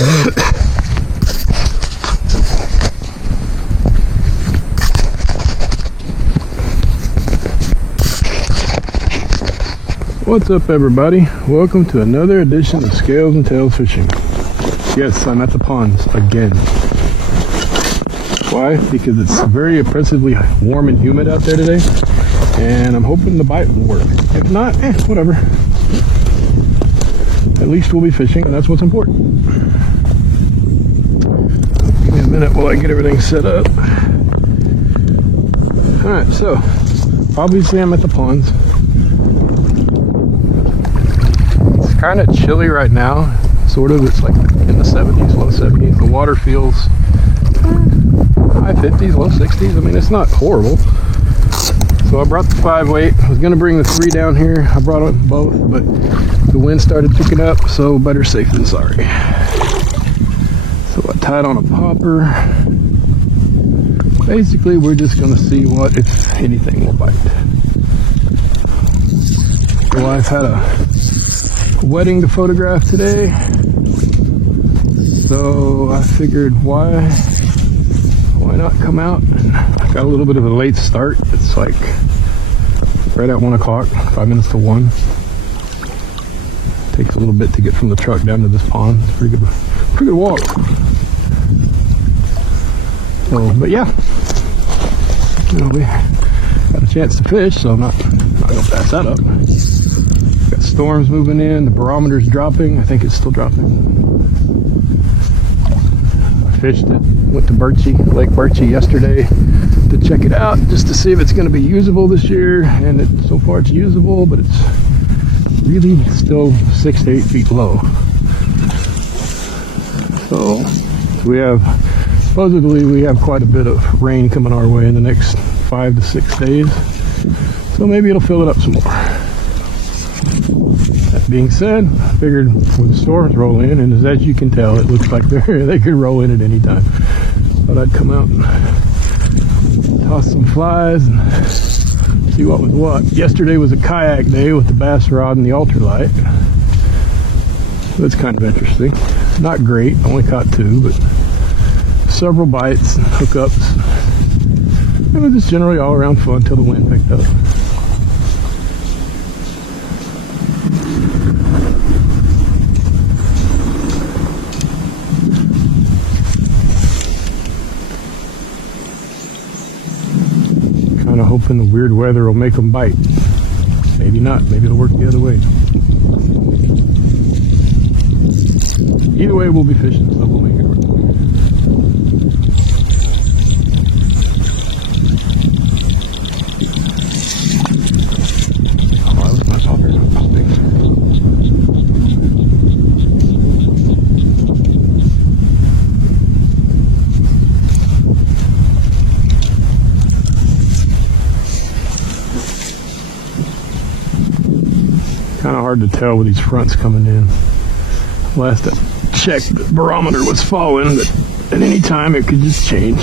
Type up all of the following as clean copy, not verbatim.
What's up, everybody? Welcome to another edition of Scales and Tails Fishing. Yes, I'm at the ponds again. Why? Because it's very oppressively warm and humid out there today, and I'm hoping the bite will work. If not, whatever. At least we'll be fishing, and that's what's important. Give me a minute while I get everything set up. Alright, so obviously I'm at the ponds. It's kind of chilly right now, sort of. It's like in the 70s, low 70s. The water feels high 50s, low 60s. I mean, it's not horrible. So I brought the 5 weight. I was going to bring the 3 down here. I brought them both, but the wind started picking up, so better safe than sorry. So I tied on a popper. Basically, we're just going to see what, if anything, will bite. The wife had a wedding to photograph today, so I figured why not come out. And I got a little bit of a late start. It's like right at 1 o'clock, 5 minutes to 1. Takes a little bit to get from the truck down to this pond. It's pretty good walk. So, but yeah, you know, we got a chance to fish, so I'm not gonna pass that up. Got storms moving in, the barometer's dropping. I think it's still dropping. I fished it, went to Lake Birchie yesterday to check it out, just to see if it's going to be usable this year. And so far it's usable, but it's really still 6 to 8 feet low. So supposedly we have quite a bit of rain coming our way in the next 5 to 6 days. So maybe it'll fill it up some more. That being said, I figured when the storms roll in, and as you can tell, it looks like they could roll in at any time. Thought I'd come out and toss some flies and see what was what. Yesterday was a kayak day with the bass rod and the ultralight. So it's kind of interesting. Not great, only caught 2, but several bites and hookups. It was just generally all around fun until the wind picked up. Kind of hoping the weird weather will make them bite. Maybe not. Maybe it'll work the other way. Either way, we'll be fishing, so we'll make it work. Oh, that was my popper. Kind of hard to tell with these fronts coming in. Last I checked, the barometer was falling, but at any time it could just change.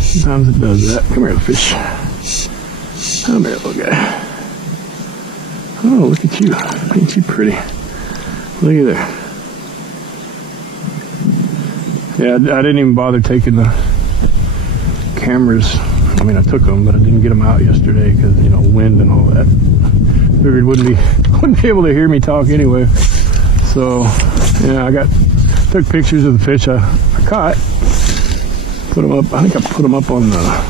Sometimes it does that. Come here, fish. Come here, little guy. Oh, look at you. Ain't you pretty? Look at there. Yeah, I didn't even bother taking the cameras. I mean, I took them, but I didn't get them out yesterday because, you know, wind and all that. Figured wouldn't be able to hear me talk anyway. So yeah, took pictures of the fish I caught. Put them up. I think I put them up on I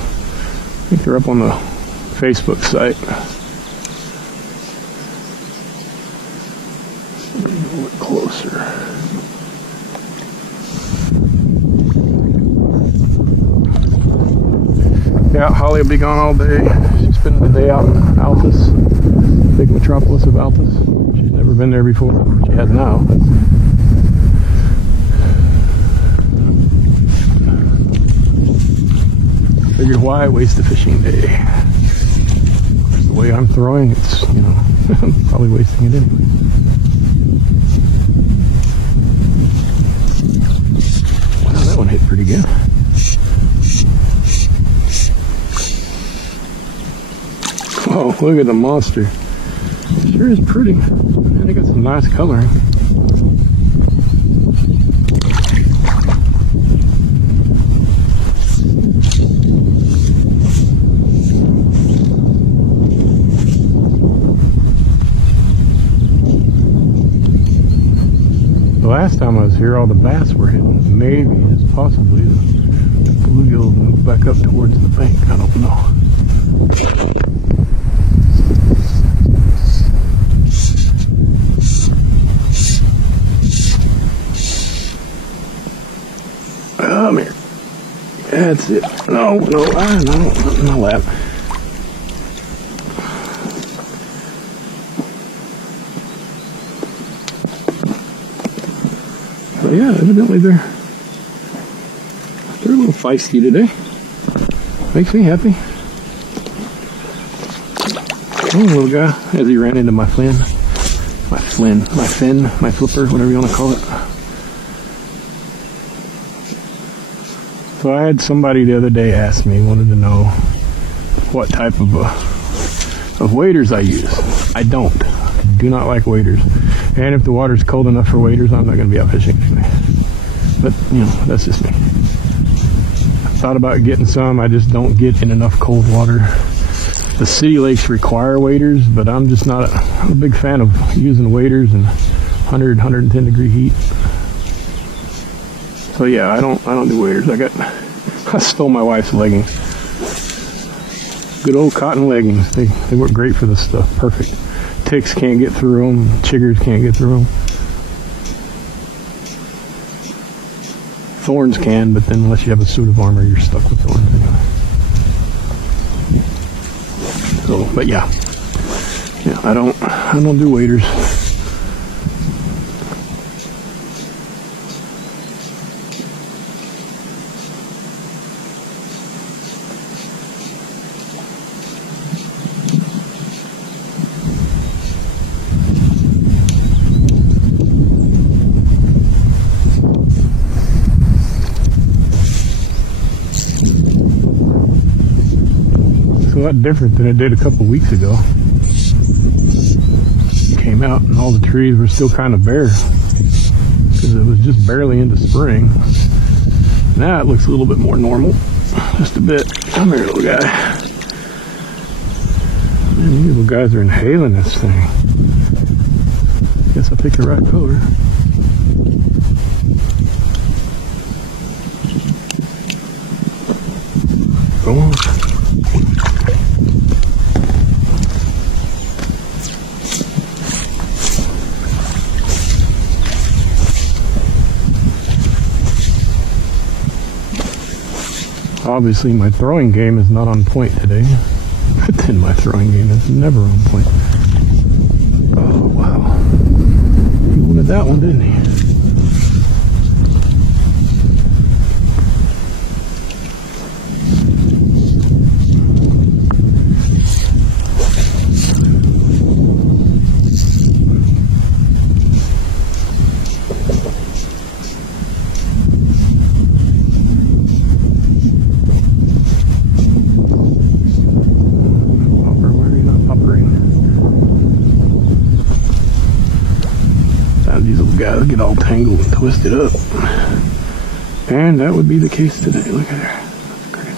think they're up on the Facebook site. A little bit closer. Yeah, Holly will be gone all day. She's spending the day out in Altus, big metropolis of Altus. She's never been there before. She has now. Figured why waste a fishing day? The way I'm throwing, it's, you know, probably wasting it anyway. Wow, that one hit pretty good. Oh, look at the monster. It sure is pretty. Man, they got some nice coloring. last time I was here, all the bass were hitting. Maybe, it's possibly the bluegill moved back up towards the bank. I don't know. Come here. That's it. No, not in my lap. But yeah, evidently they're a little feisty today. Makes me happy. Oh, little guy, as he ran into my flipper, whatever you want to call it. So I had somebody the other day ask me, wanted to know what type of waders I use. I do not like waders. And if the water's cold enough for waders, I'm not going to be out fishing anyway. But, you know, that's just me. I thought about getting some, I just don't get in enough cold water. The city lakes require waders, but I'm just not I'm a big fan of using waders in 100, 110 degree heat. So yeah, I don't do waders. I stole my wife's leggings. Good old cotton leggings. They work great for this stuff. Perfect. Ticks can't get through them. Chiggers can't get through them. Thorns can, but then unless you have a suit of armor, you're stuck with thorns anyway. So, but yeah, I don't do waders. A lot different than it did a couple weeks ago. Came out and all the trees were still kind of bare because it was just barely into spring. Now it looks a little bit more normal, just a bit. Come here, little guy. Man, these little guys are inhaling this thing. Guess I picked the right color. Go on. Obviously my throwing game is not on point today, but then my throwing game is never on point. Oh wow, he wanted that one, didn't he? Guys get all tangled and twisted up, and that would be the case today. Look at her. That's crazy.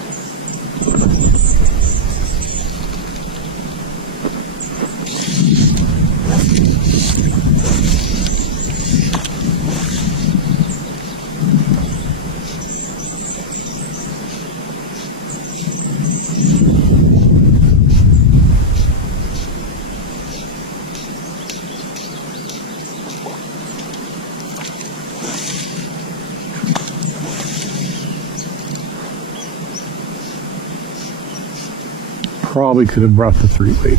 Probably could have brought the 3-weight,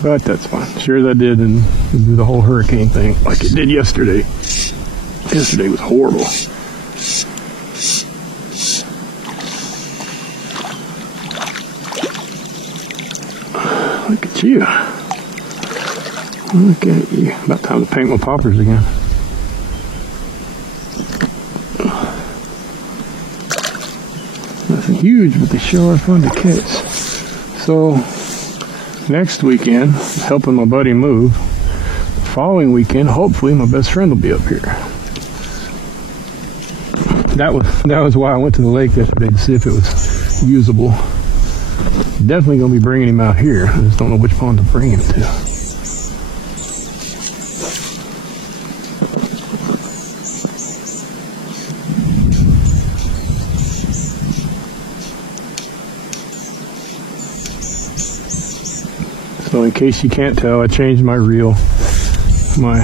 but that's fine. Sure as I did, and do the whole hurricane thing like it did yesterday. Yesterday was horrible. Look at you. Look at you. About time to paint my poppers again. Nothing huge, but they sure are fun to catch. So, next weekend, helping my buddy move. The following weekend, hopefully my best friend will be up here. That was why I went to the lake yesterday, to see if it was usable. Definitely going to be bringing him out here. I just don't know which pond to bring him to. in case you can't tell, I changed my reel, my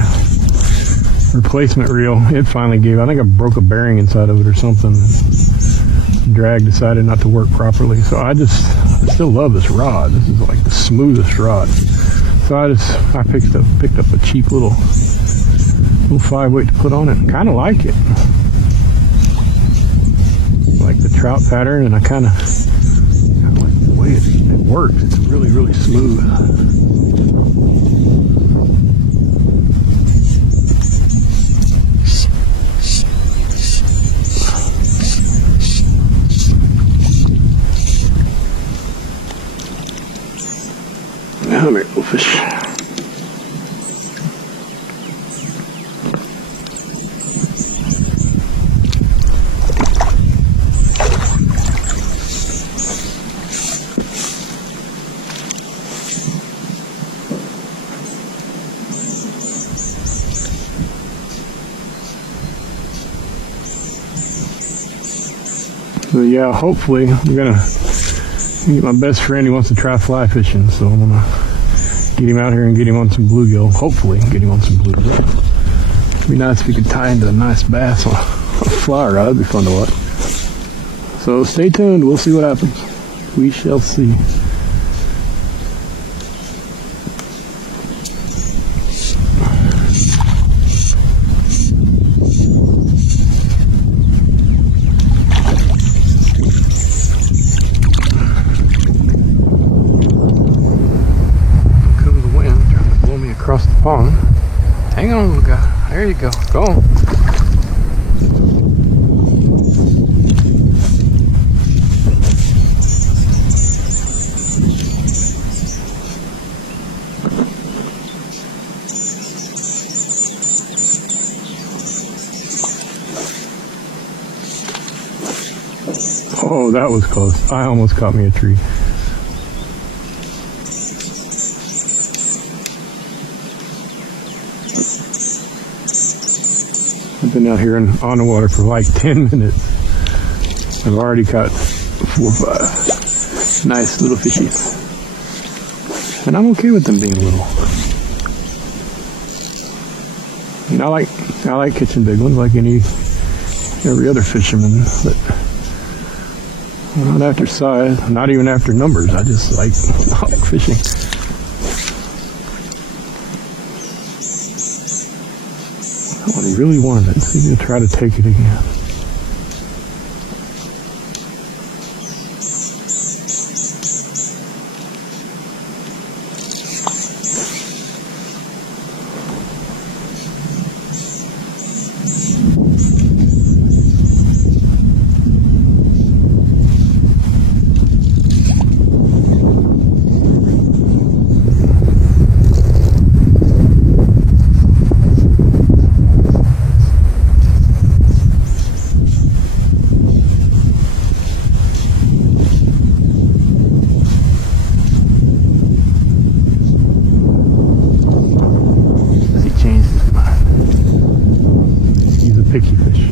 replacement reel. It finally gave. I think I broke a bearing inside of it or something. Drag decided not to work properly. So I still love this rod. This is like the smoothest rod. So I picked up a cheap little 5-weight to put on it. Kind of like it. Like the trout pattern, and I kind of like the way it works. It's really, really smooth. Come here, little fish. So yeah, hopefully I'm gonna get my best friend. He wants to try fly fishing, so I'm gonna get him out here and get him on some bluegill. Hopefully get him on some bluegill. It'd be nice if we could tie into a nice bass on a fly rod. That'd be fun to watch. So stay tuned. We'll see what happens. We shall see. Across the pond. Hang on, little guy. There you go. Go on. Oh, that was close. I almost caught me a tree. I've been out here on the water for like 10 minutes. I've already caught 4 or 5 nice little fishies. And I'm okay with them being little. And I like catching big ones like every other fisherman, but I'm not after size, not even after numbers. I just like fishing. Oh, he really wanted it. He's going to try to take it again. Picky fish.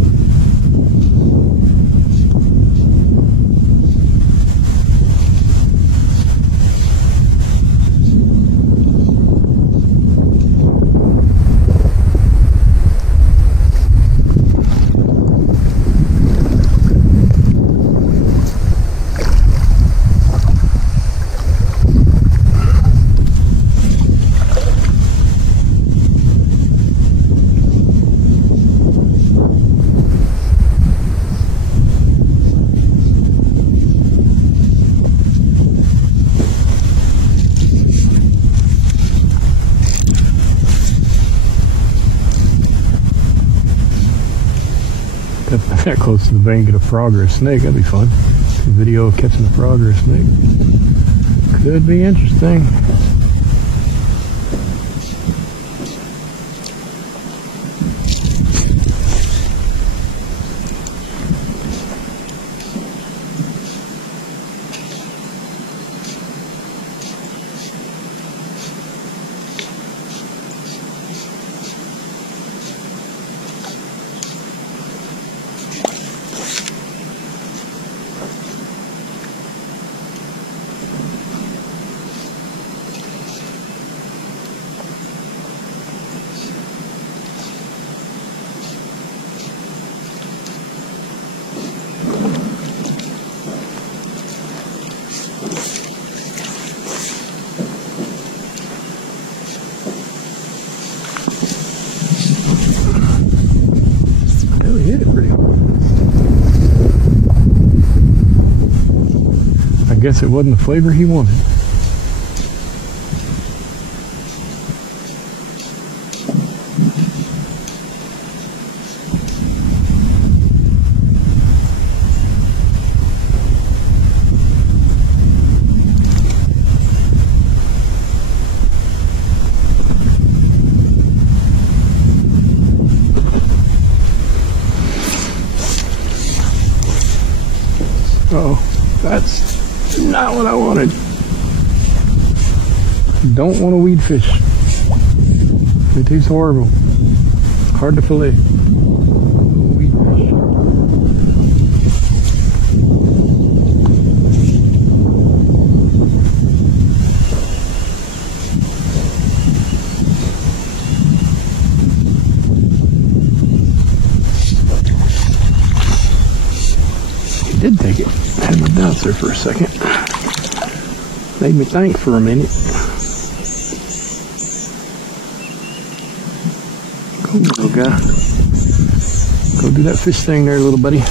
That close to the bank, get a frog or a snake. That'd be fun. A video of catching a frog or a snake. Could be interesting. guess it wasn't the flavor he wanted. Uh-oh, that's not what I wanted. Don't want a weed fish. They taste horrible. Hard to fillet. Weed fish. He did take it. I had my doubts there for a second. Made me think for a minute. Go, little guy. Go do that fish thing there, little buddy.